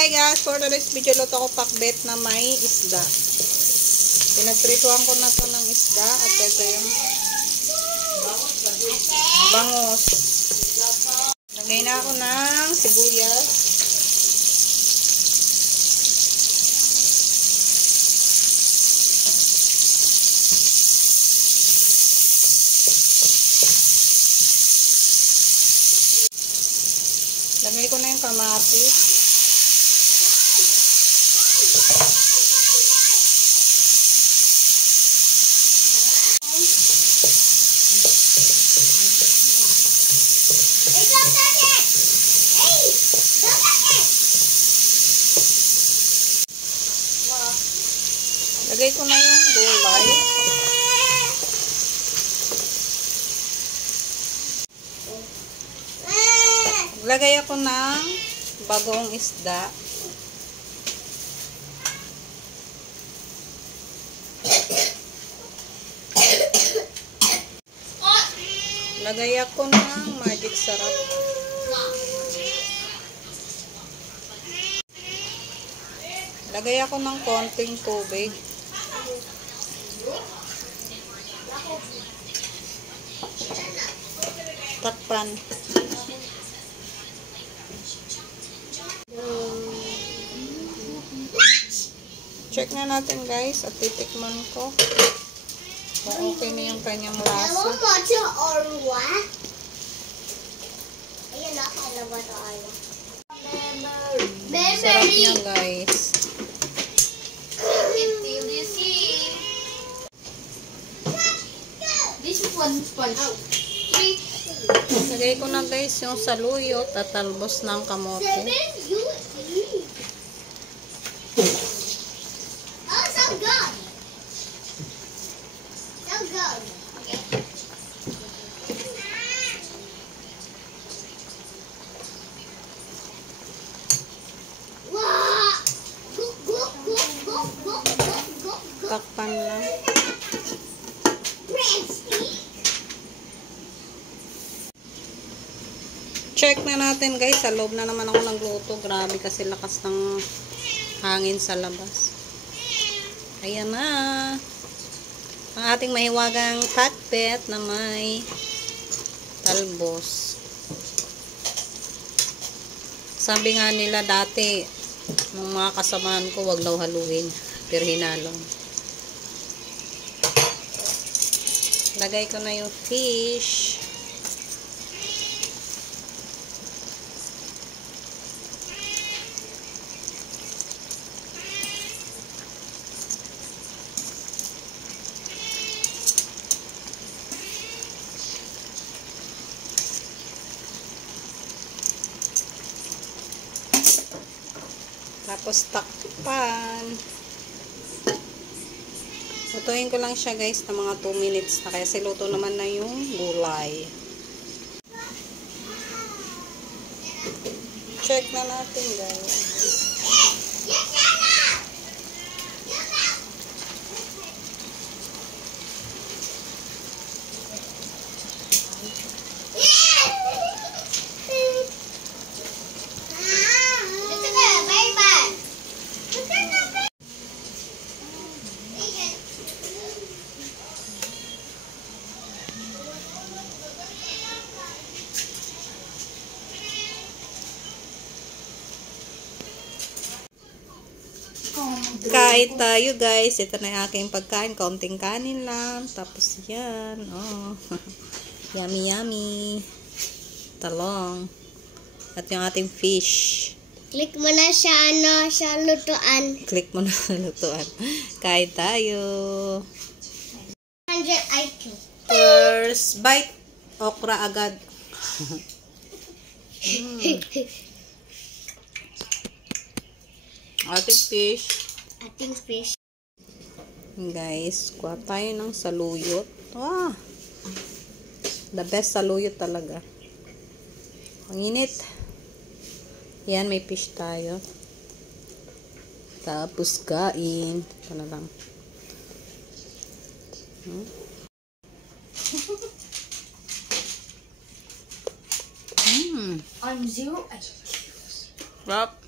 Hi guys, for today's video, luto ko pakbet na may isda. Pinagprituan ko na to ng isda at ito yung bangus. Lagay na ako ng sibuyas. Lagay ko na yung kamatis. Lagay ko na yung gulay. Lagay ako ng bagong isda. Lagay ako ng magic sarap. Lagay ako ng konting tubig. Takpan. Check na natin guys at titikman ko kung okay na yung kanyang lasa. Sarap niya guys. Lagay ko na guys yung saluyot at talbos ng kamote. Takpan lang. Check na natin guys. Sa loob na naman ako nagluto. Grabe kasi lakas ng hangin sa labas. Ayan na. Ang ating mahiwagang pakbet na may talbos. Sabi nga nila dati, ng mga kasamahan ko, wag daw haluin. Pero hinalo. Lagay ko na yung fish. Tapos takpan. Lutuin ko lang siya guys na mga 2 minutes na kasi luto naman na yung gulay. Check na natin guys. Kain tayo guys. Ito na yung aking pagkain. Kaunting kanin lang. Tapos yan. Oh. Yummy yummy. Talong. At yung ating fish. Click mo na sa lutuan. Click mo na sa lutuan. Kain tayo. 100 IQ. First bite. Okra agad. Ating fish. Ating fish. Guys, kuha tayo ng saluyot. Ah, the best saluyot talaga. Ang init. Yan, may fish tayo. Tapos kain. Ito na lang. I'm 0. Wrap.